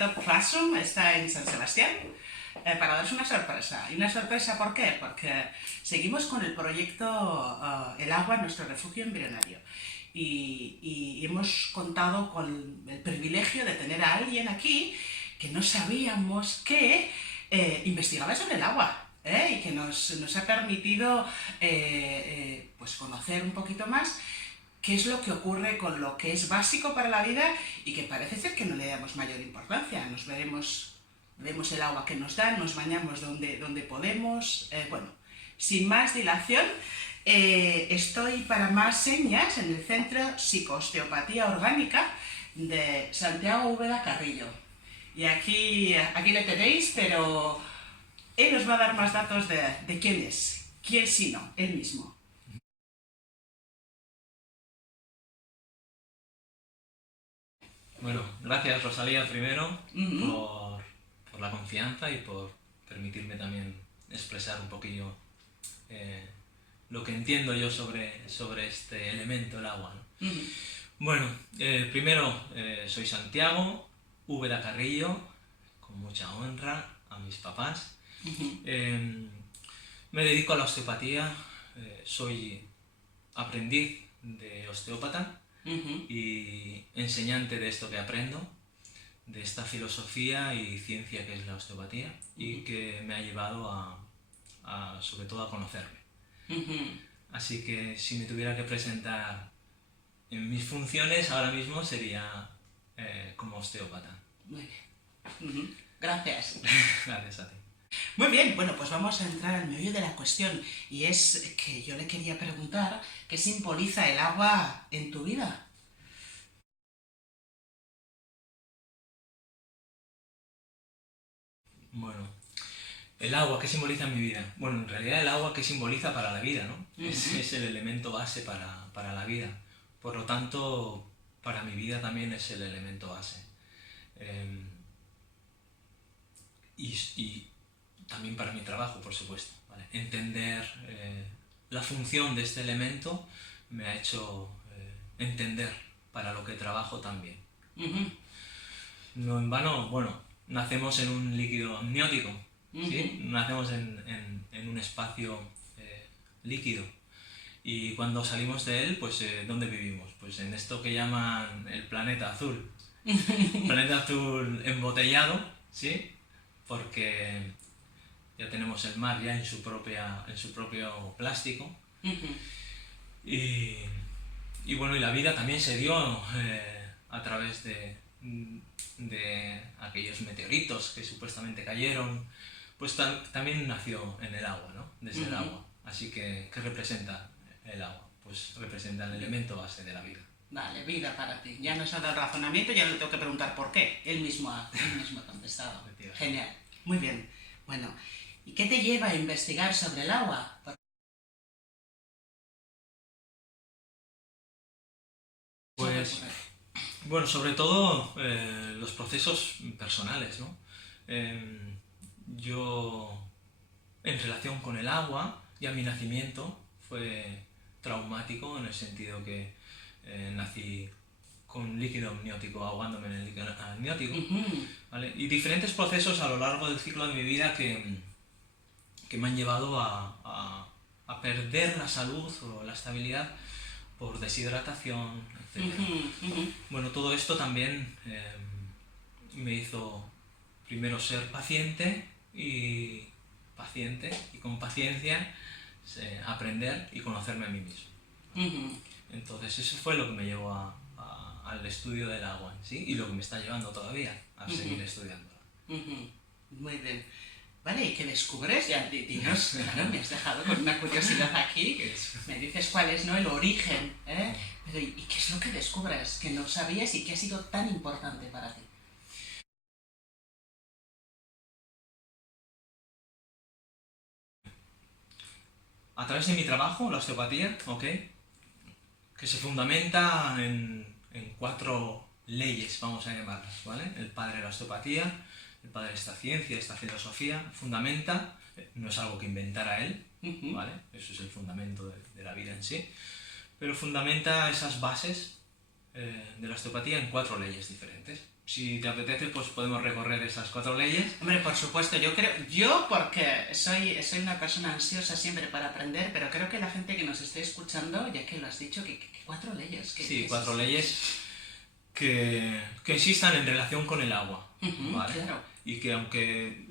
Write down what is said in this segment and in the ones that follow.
Top Classroom está en San Sebastián para daros una sorpresa. ¿Y una sorpresa por qué? Porque seguimos con el proyecto El agua, nuestro refugio embrionario. Y hemos contado con el privilegio de tener a alguien aquí que no sabíamos que investigaba sobre el agua. Y que nos ha permitido pues conocer un poquito más qué es lo que ocurre con lo que es básico para la vida y que parece ser que no le damos mayor importancia. Vemos el agua que nos dan, nos bañamos donde podemos. Bueno, sin más dilación, estoy para más señas en el Centro Psico-Osteopatía Orgánica de Santiago Úbeda Carrillo. Y aquí le tenéis, pero él os va a dar más datos de quién es. ¿Quién sino? Él mismo. Bueno, gracias Rosalía primero por la confianza y por permitirme también expresar un poquillo lo que entiendo yo sobre este elemento, el agua, ¿no? Bueno, primero soy Santiago Úbeda Carrillo, con mucha honra a mis papás. Me dedico a la osteopatía, soy aprendiz de osteópata y enseñante de esto que aprendo, de esta filosofía y ciencia que es la osteopatía y que me ha llevado sobre todo a conocerme. Así que si me tuviera que presentar en mis funciones ahora mismo sería como osteópata. Muy bien. Gracias. Gracias a ti. Muy bien, bueno, pues vamos a entrar al meollo de la cuestión y es que yo le quería preguntar qué simboliza el agua en tu vida. Bueno, el agua, ¿qué simboliza en mi vida? Bueno, en realidad el agua, ¿qué simboliza para la vida, no? Es el elemento base para la vida. Por lo tanto, para mi vida también es el elemento base. Y también para mi trabajo, por supuesto, ¿vale? Entender la función de este elemento me ha hecho entender para lo que trabajo también. No en vano, bueno, nacemos en un líquido amniótico, ¿sí? Nacemos en un espacio líquido. Y cuando salimos de él, pues ¿dónde vivimos? Pues en esto que llaman el planeta azul. Planeta azul embotellado, ¿sí? Porque ya tenemos el mar ya en su propio plástico. Y bueno, y la vida también se dio a través de aquellos meteoritos que supuestamente cayeron, pues también nació en el agua, ¿no? Desde el agua. Así que, ¿qué representa el agua? Pues representa el elemento base de la vida. Vale, vida para ti. Ya nos ha dado el razonamiento, ya le tengo que preguntar por qué. Él mismo ha contestado. Genial. Muy bien. Bueno, ¿y qué te lleva a investigar sobre el agua? Pues, bueno, sobre todo los procesos personales, ¿no? Yo, en relación con el agua, ya mi nacimiento fue traumático en el sentido que nací con líquido amniótico, ahogándome en el líquido amniótico, ¿vale? Y diferentes procesos a lo largo del ciclo de mi vida que me han llevado a perder la salud o la estabilidad por deshidratación, etc. Bueno, todo esto también me hizo primero ser paciente y con paciencia aprender y conocerme a mí mismo. Entonces eso fue lo que me llevó al estudio del agua, ¿sí? Y lo que me está llevando todavía a seguir estudiándola. Muy bien. Vale, ¿y qué descubres? Ya, dinos, claro, me has dejado con una curiosidad aquí. Me dices cuál es, ¿no?, el origen, ¿eh? Pero ¿y qué es lo que descubres que no sabías y que ha sido tan importante para ti? A través de mi trabajo, la osteopatía, ¿ok?, que se fundamenta en 4 leyes, vamos a llamarlas, ¿vale? El padre de la osteopatía, el padre de esta ciencia, de esta filosofía, fundamenta, no es algo que inventara él, ¿vale? Eso es el fundamento de la vida en sí, pero fundamenta esas bases de la osteopatía en 4 leyes diferentes, si te apetece, pues podemos recorrer esas 4 leyes. Hombre, por supuesto, yo porque soy una persona ansiosa siempre para aprender, pero creo que la gente que nos esté escuchando, ya que lo has dicho, que 4 leyes. Sí, 4 leyes que insistan en relación con el agua, ¿vale? Claro. Y que aunque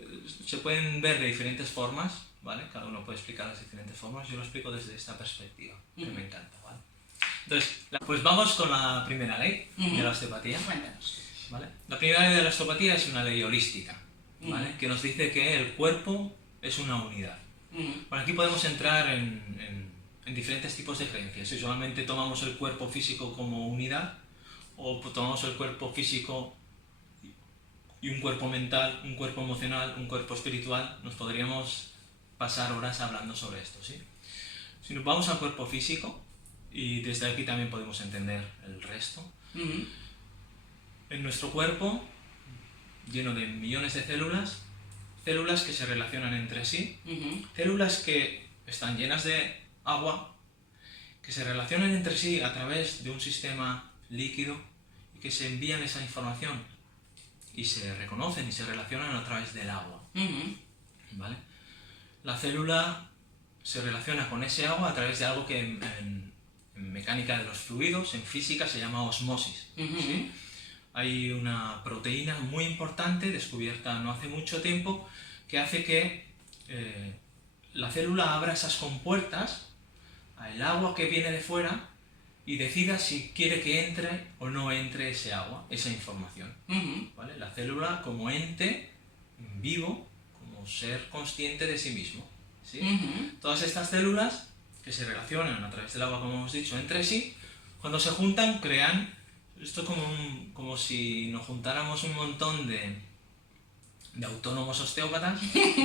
se pueden ver de diferentes formas, ¿vale? Cada uno puede explicar las diferentes formas, yo lo explico desde esta perspectiva, que me encanta, ¿vale? Entonces, pues vamos con la primera ley de la osteopatía. Cuéntanos. ¿Vale? La primera ley de la osteopatía es una ley holística, ¿vale? Que nos dice que el cuerpo es una unidad. Bueno, aquí podemos entrar en diferentes tipos de creencias. Si solamente tomamos el cuerpo físico como unidad, o tomamos el cuerpo físico y un cuerpo mental, un cuerpo emocional, un cuerpo espiritual, nos podríamos pasar horas hablando sobre esto, ¿sí? Si nos vamos al cuerpo físico, y desde aquí también podemos entender el resto, en nuestro cuerpo, lleno de millones de células, células que se relacionan entre sí, células que están llenas de agua, que se relacionan entre sí a través de un sistema líquido y que se envían esa información y se reconocen y se relacionan a través del agua. ¿Vale? La célula se relaciona con ese agua a través de algo que en mecánica de los fluidos, en física, se llama osmosis. ¿Sí? Hay una proteína muy importante, descubierta no hace mucho tiempo, que hace que la célula abra esas compuertas al agua que viene de fuera y decida si quiere que entre o no entre ese agua, esa información. ¿Vale? La célula como ente vivo, como ser consciente de sí mismo. ¿Sí? Todas estas células que se relacionan a través del agua, como hemos dicho, entre sí, cuando se juntan crean, esto es como si nos juntáramos un montón de autónomos osteópatas,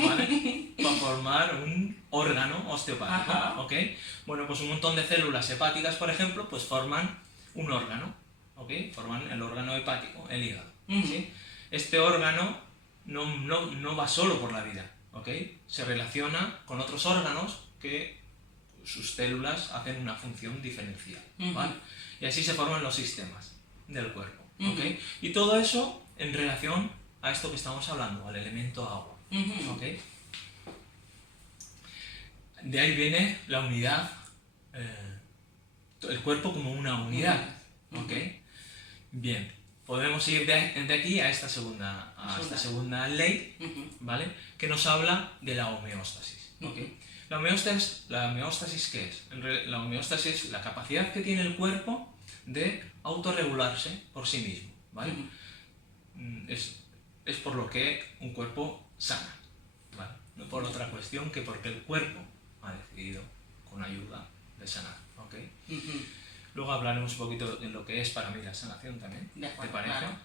¿vale? Para formar un órgano osteopático, ¿ok? Bueno, pues un montón de células hepáticas, por ejemplo, pues forman un órgano, ¿ok? Forman el órgano hepático, el hígado, ¿sí? Este órgano no va solo por la vida, ¿ok? Se relaciona con otros órganos que sus células hacen una función diferencial, ¿vale? Y así se forman los sistemas del cuerpo, ¿ok? Y todo eso en relación a esto que estamos hablando, al elemento agua, ¿ok? De ahí viene la unidad, el cuerpo como una unidad, ¿ok? Bien, podemos ir de aquí a esta segunda ley, ¿vale? Que nos habla de la homeostasis, ¿ok? La homeostasis, ¿qué es? La homeostasis es la capacidad que tiene el cuerpo de autorregularse por sí mismo, ¿vale? Es por lo que un cuerpo sana, ¿vale? No por otra cuestión que porque el cuerpo ha decidido con ayuda de sanar, ¿ok? Luego hablaremos un poquito de lo que es para mí la sanación también, ¿te parece? Claro.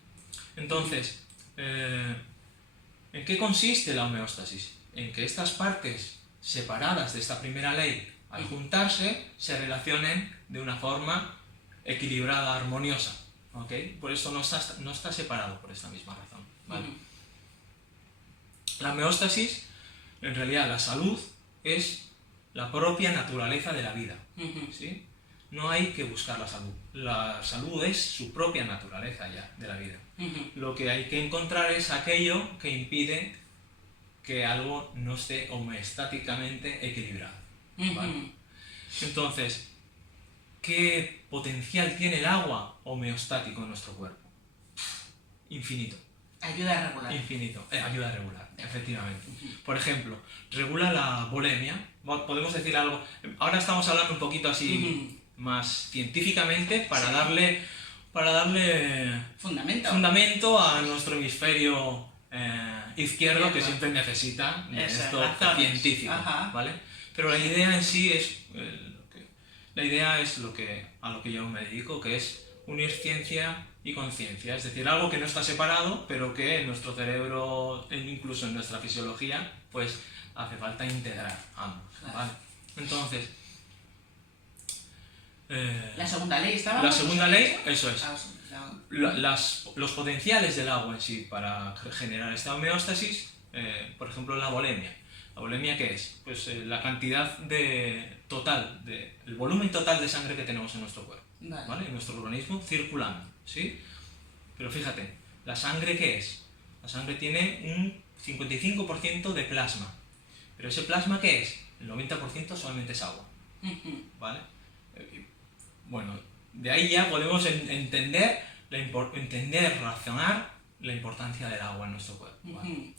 Entonces, ¿en qué consiste la homeostasis? En que estas partes separadas de esta primera ley, al juntarse, se relacionen de una forma equilibrada, armoniosa, ¿ok? Por eso no está separado por esta misma razón, ¿vale? La homeostasis, en realidad la salud, es la propia naturaleza de la vida, ¿sí? No hay que buscar la salud. La salud es su propia naturaleza ya de la vida. Lo que hay que encontrar es aquello que impide que algo no esté homeostáticamente equilibrado, ¿vale? Entonces, ¿qué potencial tiene el agua homeostático en nuestro cuerpo? Infinito. Ayuda a regular. Infinito. Ayuda a regular, efectivamente. Por ejemplo, regula la bulimia. Podemos decir algo. Ahora estamos hablando un poquito así más científicamente para darle fundamento a nuestro hemisferio izquierdo, que siempre necesita de esto científico, ¿vale? Pero la idea en sí es a lo que yo me dedico, que es unir ciencia y conciencia, es decir, algo que no está separado, pero que en nuestro cerebro, incluso en nuestra fisiología, pues hace falta integrar ambos, ¿vale? Entonces, la segunda ley estaba. La segunda ley, eso es. Los potenciales del agua en sí para generar esta homeostasis, por ejemplo, la bulimia. ¿La bulimia qué es? Pues la cantidad el volumen total de sangre que tenemos en nuestro cuerpo, ¿vale? En nuestro organismo circulando, ¿sí? Pero fíjate, ¿La sangre qué es? La sangre tiene un 55% de plasma. ¿Pero ese plasma qué es? El 90% solamente es agua. ¿Vale? Bueno, de ahí ya podemos entender, razonar la importancia del agua en nuestro cuerpo. ¿Vale?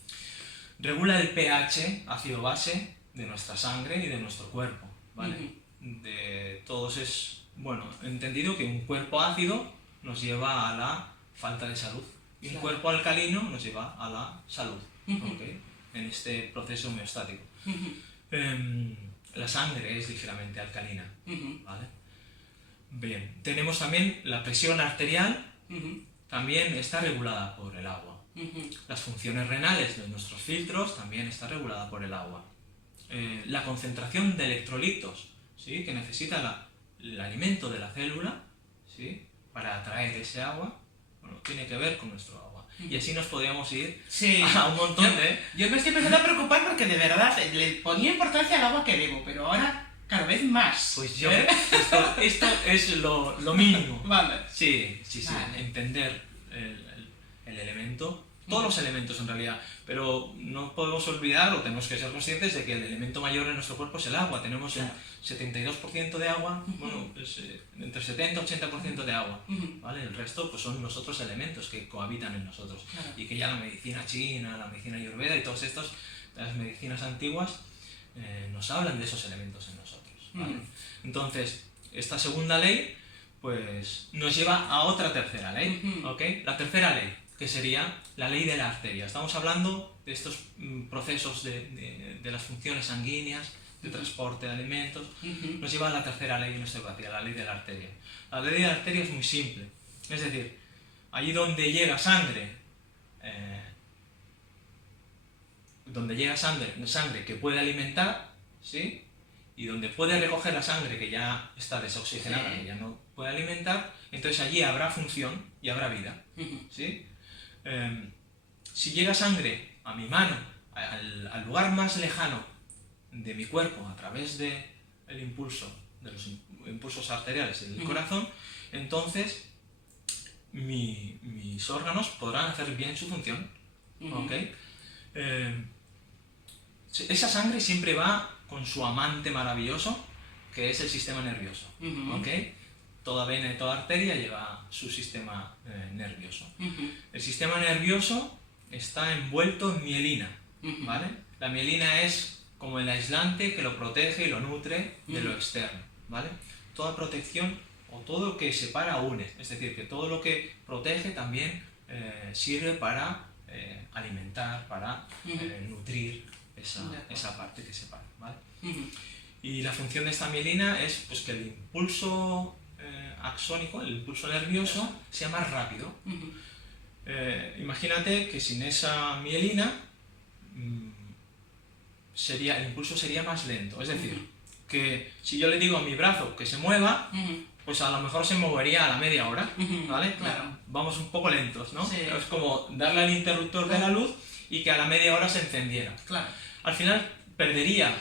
Regula el pH, ácido-base, de nuestra sangre y de nuestro cuerpo. ¿Vale? De todos es, bueno, entendido que un cuerpo ácido nos lleva a la falta de salud y un cuerpo alcalino nos lleva a la salud, ¿okay? En este proceso homeostático. La sangre es ligeramente alcalina, ¿vale? Bien, tenemos también la presión arterial, también está regulada por el agua. Las funciones renales de nuestros filtros también está regulada por el agua. La concentración de electrolitos, ¿sí?, que necesita el alimento de la célula, ¿sí?, para atraer ese agua, bueno, tiene que ver con nuestro agua. Y así nos podríamos ir a un montón Yo me estoy empezando a preocupar porque de verdad le ponía importancia al agua que bebo, pero ahora cada vez más. Pues yo, esto es lo mínimo. Vale. Sí, Vale. entender el elemento, todos los elementos en realidad, pero no podemos olvidar o tenemos que ser conscientes de que el elemento mayor en nuestro cuerpo es el agua. Tenemos el 72% de agua, bueno, pues, entre 70 y 80% de agua, ¿vale? El resto pues son los otros elementos que cohabitan en nosotros, y que ya la medicina china, la medicina ayurveda y todos estos, las medicinas antiguas, nos hablan de esos elementos en nosotros, ¿vale? Entonces, esta segunda ley pues nos lleva a otra tercera ley, ¿ok? La tercera ley, que sería la ley de la arteria. Estamos hablando de estos procesos de las funciones sanguíneas, de transporte de alimentos, nos lleva a la tercera ley en osteopatía, la ley de la arteria. La ley de la arteria es muy simple, es decir, allí donde llega sangre, sangre que puede alimentar, ¿sí?, y donde puede recoger la sangre que ya está desoxigenada, que ya no puede alimentar, entonces allí habrá función y habrá vida, ¿sí? Si llega sangre a mi mano, al lugar más lejano de mi cuerpo, a través de los impulsos arteriales del corazón, entonces mis órganos podrán hacer bien su función, ¿ok? Esa sangre siempre va con su amante maravilloso, que es el sistema nervioso, ¿ok? Toda vena y toda arteria lleva su sistema nervioso. El sistema nervioso está envuelto en mielina, ¿vale? La mielina es como el aislante que lo protege y lo nutre de lo externo, ¿vale? Toda protección o todo lo que separa une, es decir, que todo lo que protege también sirve para alimentar, para nutrir esa parte que separa, ¿vale? Y la función de esta mielina es pues, que el impulso axónico, el impulso nervioso, sea más rápido. Imagínate que sin esa mielina el impulso sería más lento. Es decir, que si yo le digo a mi brazo que se mueva, pues a lo mejor se movería a la media hora, ¿vale? Claro. Vamos un poco lentos, ¿no? Sí. Es como darle al interruptor de la luz y que a la media hora se encendiera. Claro. Al final perdería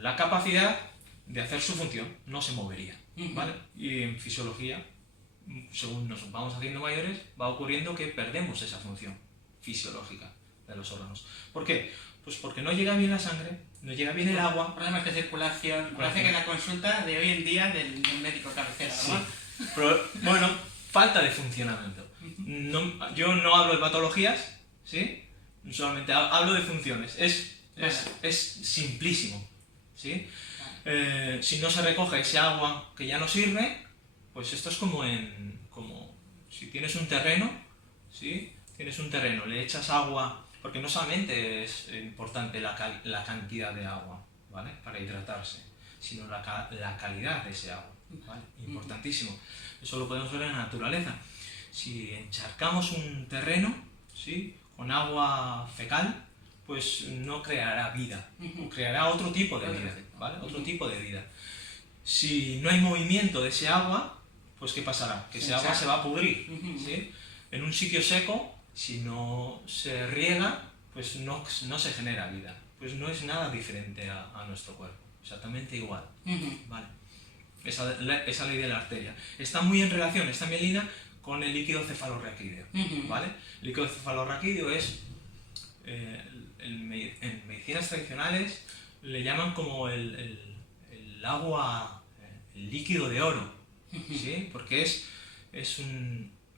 la capacidad de hacer su función, no se movería, ¿vale? Y en fisiología, según nos vamos haciendo mayores, va ocurriendo que perdemos esa función fisiológica de los órganos. ¿Por qué? Pues porque no llega bien la sangre, no llega bien el agua. Problemas de circulación. Parece que la consulta de hoy en día del médico cabecera, ¿no? Sí. Pero, bueno, falta de funcionamiento. Yo no hablo de patologías, ¿sí? Solamente hablo de funciones. Es simplísimo, ¿sí? Si no se recoge ese agua que ya no sirve, pues esto es como si tienes un terreno, ¿sí? Tienes un terreno, le echas agua, porque no solamente es importante la cantidad de agua, ¿vale?, para hidratarse, sino la calidad de ese agua, ¿vale? Importantísimo. Eso lo podemos ver en la naturaleza. Si encharcamos un terreno, ¿sí?, con agua fecal, pues no creará vida, creará otro tipo de vida, ¿vale? Otro tipo de vida. Si no hay movimiento de ese agua, pues ¿qué pasará? Que ese agua se va a pudrir, ¿sí? En un sitio seco, si no se riega, pues no se genera vida. Pues no es nada diferente a nuestro cuerpo, exactamente igual, ¿vale? Esa ley de la arteria está muy en relación, esta mielina, con el líquido cefalorraquídeo, Ujú. ¿vale? El líquido cefalorraquídeo es, en medicinas tradicionales le llaman como el agua, el líquido de oro, ¿sí? Porque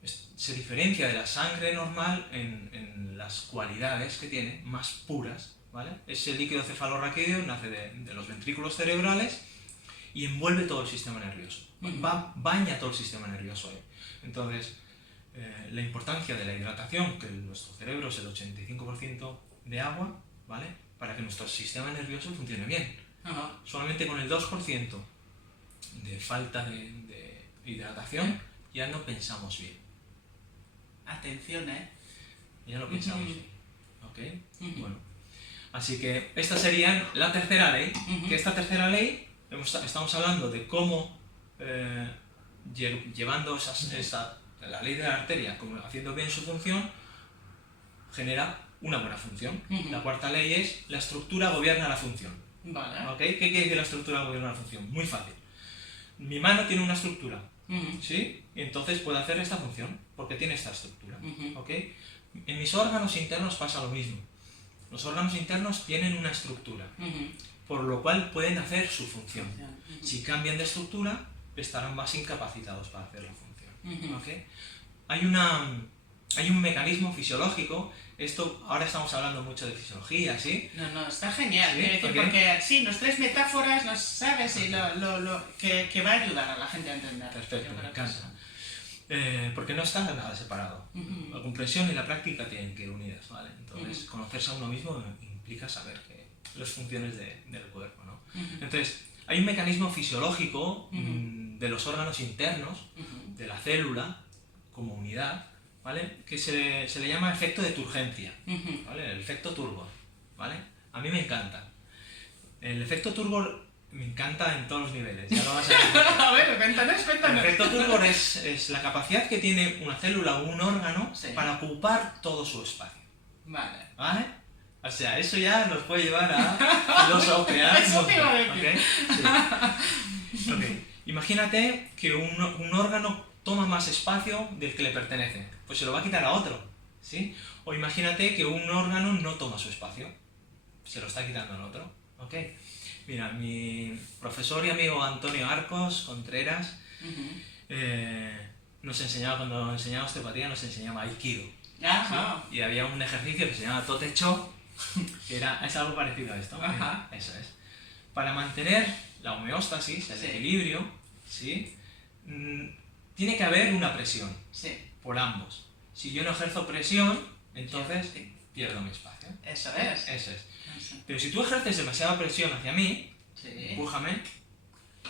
se diferencia de la sangre normal en las cualidades que tiene, más puras, ¿vale? Ese líquido cefalorraquídeo nace de los ventrículos cerebrales y envuelve todo el sistema nervioso, baña todo el sistema nervioso ahí. Entonces, la importancia de la hidratación, que nuestro cerebro es el 85% de agua, ¿vale? Para que nuestro sistema nervioso funcione bien. Ajá. Solamente con el 2% de falta de hidratación ya no pensamos bien. Atención, ¿eh? Ya no pensamos bien. ¿Ok? Ujú. Bueno. Así que esta sería la tercera ley, Ujú. que esta tercera ley, estamos hablando de cómo, llevando la ley de la arteria, como haciendo bien su función, genera una buena función. Ujú. La cuarta ley es la estructura gobierna la función. Vale. ¿Ok? ¿Qué quiere decir la estructura gobierna la función? Muy fácil. Mi mano tiene una estructura, Ujú. ¿sí? Y entonces puede hacer esta función, porque tiene esta estructura. Ujú. ¿Ok? En mis órganos internos pasa lo mismo. Los órganos internos tienen una estructura, Ujú. por lo cual pueden hacer su función. Ujú. Si cambian de estructura, estarán más incapacitados para hacer la función. Ujú. ¿Ok? Hay un mecanismo fisiológico. Esto, ahora estamos hablando mucho de fisiología, ¿sí? No, está genial. Sí, Quiero decir, ok. porque sí, nos traes metáforas, nos sabes, y que va a ayudar a la gente a entender. Perfecto, Yo me creo que encanta. porque no está nada separado. Ujú. La comprensión y la práctica tienen que ir unidas, ¿vale? Entonces, conocerse a uno mismo implica saber las funciones del cuerpo, ¿no? Ujú. Entonces, hay un mecanismo fisiológico Ujú. de los órganos internos, Ujú. de la célula, como unidad, ¿vale? Que se le llama efecto de turgencia, Ujú. ¿vale? El efecto Turgor, ¿vale? A mí me encanta. El efecto Turgor me encanta en todos los niveles, ya lo vas a ver. A ver, cuéntanos, El cuéntanos. efecto Turgor es la capacidad que tiene una célula o un órgano Sí. para ocupar todo su espacio, Vale. ¿vale? O sea, eso ya nos puede llevar a filosofía. Eso te iba a decir. Sí. Ok. Imagínate que un órgano toma más espacio del que le pertenece, pues se lo va a quitar a otro, ¿sí? O imagínate que un órgano no toma su espacio, se lo está quitando al otro, ¿ok? Mira, mi profesor y amigo Antonio Arcos Contreras Ujú. nos enseñaba, cuando enseñaba osteopatía, nos enseñaba Aikido. Ajá. ¿Sí? Y había un ejercicio que se llamaba Totecho, que es algo parecido a esto. Ajá. Eso es. Para mantener la homeostasis, el Sí. equilibrio, ¿sí? Tiene que haber una presión Sí. por ambos. Si yo no ejerzo presión, entonces Sí. pierdo mi espacio. Eso es. Eso es. Eso. Pero si tú ejerces demasiada presión hacia mí, Sí. empújame,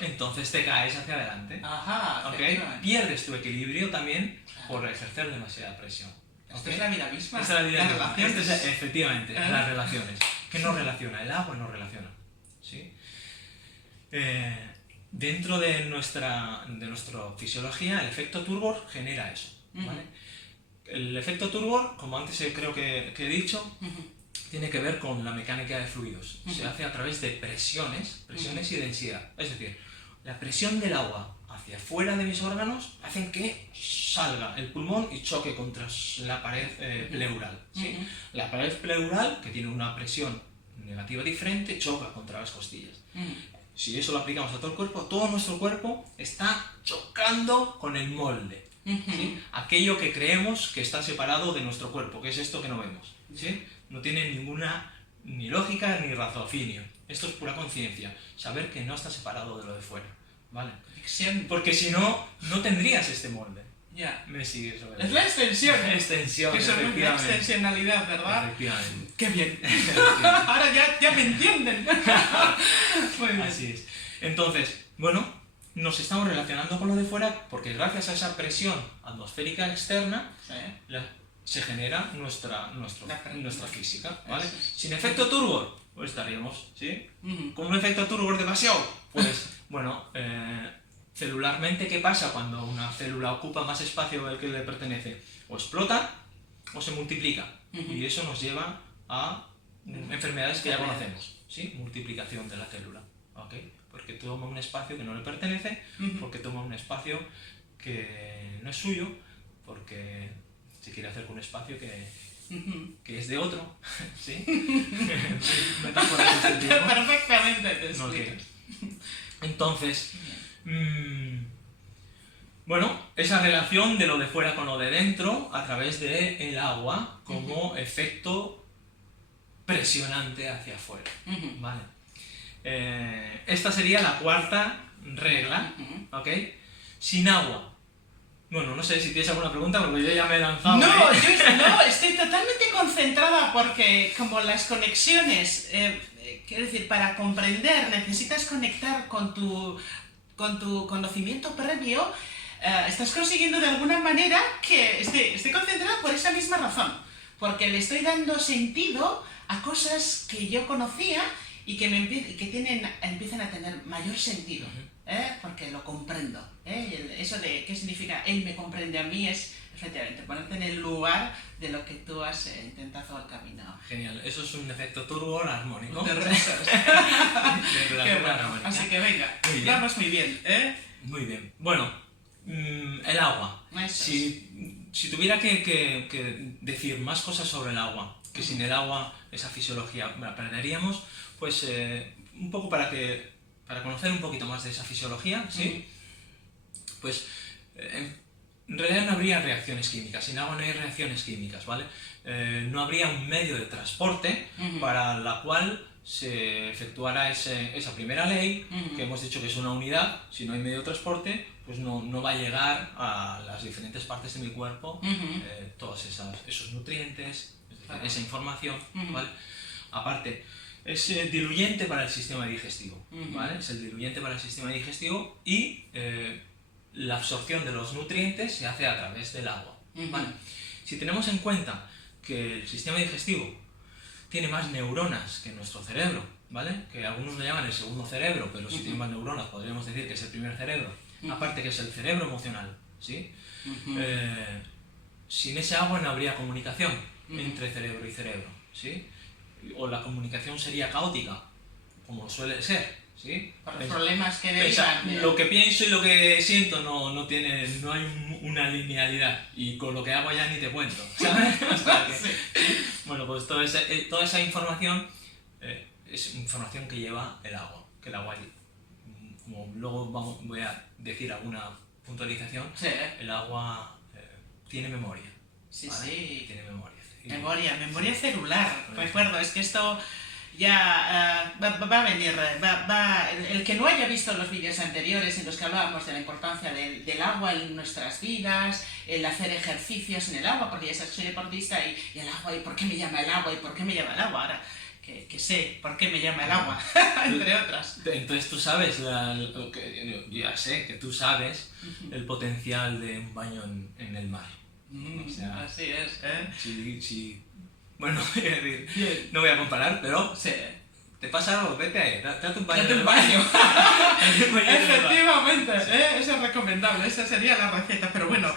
entonces te caes hacia adelante. Ajá. ¿Ok? Efectivamente. Pierdes tu equilibrio también por ejercer demasiada presión. Esto ¿Ok? es la vida misma. Esta es la vida Las misma. relaciones. Efectivamente, las relaciones. ¿Qué nos relaciona? El agua nos relaciona. ¿Sí? Dentro de nuestra fisiología, el efecto Turgor genera eso. ¿Vale? El efecto Turgor, como antes creo que he dicho, Ujú. tiene que ver con la mecánica de fluidos. Se Ujú. hace a través de presiones y densidad. Es decir, la presión del agua hacia afuera de mis órganos hacen que salga el pulmón y choque contra la pared pleural. ¿Sí? Ujú. La pared pleural, que tiene una presión negativa diferente, choca contra las costillas. Ujú. Si eso lo aplicamos a todo nuestro cuerpo está chocando con el molde. Ujú. ¿Sí? Aquello que creemos que está separado de nuestro cuerpo, que es esto que no vemos. ¿Sí? No tiene ninguna ni lógica ni raciocinio. Esto es pura conciencia, saber que no está separado de lo de fuera. ¿Vale? Conexión. Porque si no, no tendrías este molde. Ya. Me sigues sobre Es la extensión. la extensión, Eso es la efectivamente. extensionalidad, ¿verdad? Efectivamente. ¡Qué bien! Ahora ya me entienden. Muy bien. Así es. Entonces, bueno, nos estamos relacionando con lo de fuera porque gracias a esa presión atmosférica externa Sí. se genera nuestra física, ¿vale? Eso es. Sin efecto Turgor, pues estaríamos, ¿sí? Ujú. Con un efecto Turgor demasiado, pues, bueno, celularmente, ¿qué pasa cuando una célula ocupa más espacio del que le pertenece? O explota o se multiplica. Ujú. Y eso nos lleva a enfermedades que ya conocemos, ¿sí? Multiplicación de la célula, ¿ok? Porque toma un espacio que no le pertenece, Ujú. porque toma un espacio que no es suyo, porque se quiere hacer con un espacio Ujú. que es de otro, ¿sí? Metáfora en este tipo. Perfectamente te No, explicas. Entonces, bueno, esa relación de lo de fuera con lo de dentro a través del agua como efecto presionante hacia afuera, Ujú. ¿vale? Esta sería la cuarta regla, Ujú. ¿ok? Sin agua. Bueno, no sé si tienes alguna pregunta porque yo ya me he lanzado. No, ahí. no, estoy totalmente concentrada porque como las conexiones, quiero decir, para comprender necesitas conectar con tu conocimiento previo, estás consiguiendo de alguna manera que estoy concentrada por esa misma razón, porque le estoy dando sentido a cosas que yo conocía y que, empiezan a tener mayor sentido. Porque lo comprendo. Y eso de qué significa él me comprende a mí es efectivamente ponerte en el lugar de lo que tú has intentado al camino. Genial, eso es un efecto turbo armónico. De De risas. Qué relación bueno. armónica. Así que venga, Muy bien. vamos muy bien. Muy bien. Bueno, el agua. Eso Si tuviera que decir más cosas sobre el agua, que sin el agua esa fisiología la perderíamos, pues un poco para conocer un poquito más de esa fisiología, ¿sí? Pues en realidad no habría reacciones químicas, sin agua no hay reacciones químicas, ¿vale? No habría un medio de transporte para la cual se efectuara esa primera ley, que hemos dicho que es una unidad. Si no hay medio de transporte, pues no va a llegar a las diferentes partes de mi cuerpo todos esos nutrientes, es decir, esa información, ¿vale? Aparte, es diluyente para el sistema digestivo, ¿vale? Es el diluyente para el sistema digestivo y la absorción de los nutrientes se hace a través del agua, ¿vale? Si tenemos en cuenta que el sistema digestivo tiene más neuronas que nuestro cerebro, ¿vale? Que algunos lo llaman el segundo cerebro, pero si tiene más neuronas podríamos decir que es el primer cerebro, aparte que es el cerebro emocional, ¿sí? Sin ese agua no habría comunicación entre cerebro y cerebro, ¿sí? O la comunicación sería caótica, como suele ser, ¿sí? Por los problemas que derivan. Lo que pienso y lo que siento no hay una linealidad, y con lo que hago ya ni te cuento, ¿sabes? O sea bueno, pues toda esa información es información que lleva el agua, que el agua, como luego voy a decir alguna puntualización, el agua tiene memoria. Sí, ¿vale? sí. Tiene memoria. Memoria celular. Recuerdo, es que esto ya va a venir. El que no haya visto los vídeos anteriores en los que hablábamos de la importancia del agua en nuestras vidas, el hacer ejercicios en el agua, porque ya soy deportista y el agua, y por qué me llama el agua, y por qué me llama el agua. Ahora que sé por qué me llama el agua, entre otras. Entonces tú sabes, ya sé que tú sabes el potencial de un baño en el mar. O sea, así es, bueno, no voy a comparar, pero sí. te pasa algo, vete, date un baño. Date un baño. Efectivamente, eso es recomendable, esa sería la receta, pero bueno.